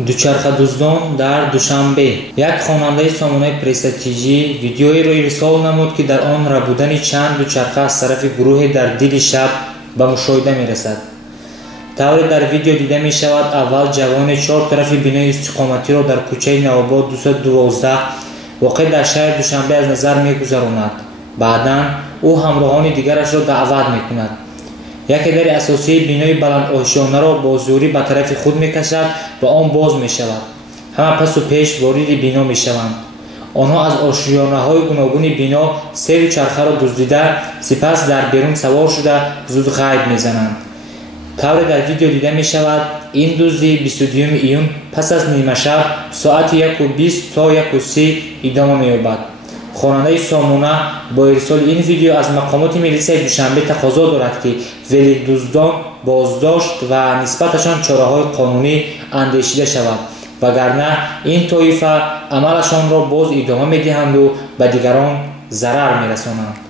Дучархадуздон дар Душанбе. Як хонандаи сомонаи престатиҷӣ видеоеро ирсол намуд, ки дар он рабудани чанд дучарха аз тарафи гурӯҳе дар дили шаб ба мушоҳида мерасад. тавре дар видео дида мешавад, аввал ҷавоне чор тарафи бинои истиқоматиро дар кӯчаи Навобод 212 воқеъ дар шаҳри Душанбе аз назар мегузаронад. баъдан ӯ ҳамроҳони дигарашро даъват мекунад. яке дари асосии бинои баландошиёнаро бо зӯрӣ ба тарафи худ мекашад ва он боз мешавад. ҳама пасу пеш вориди бино мешаванд. онҳо аз ошиёнаҳои гуногуни бино се дучархаро дуздида, сипас дар берун савор шуда зуд ғайб мезананд. тавре дар видео дида мешавад, ин дузди 22 июн пас аз нимашаб соати 1:20 то 1:30 идома меёбад. хонандаи Сомона бо ирсоли ин видео аз мақомоти милисияи Душанбе тақозо дорад, ки велидуздон боздошт ва нисбаташон чораҳои қонунӣ андешида шавад, вагарна ин тоифа амалашонро боз идома медиҳанду ба дигарон зарар мерасонанд.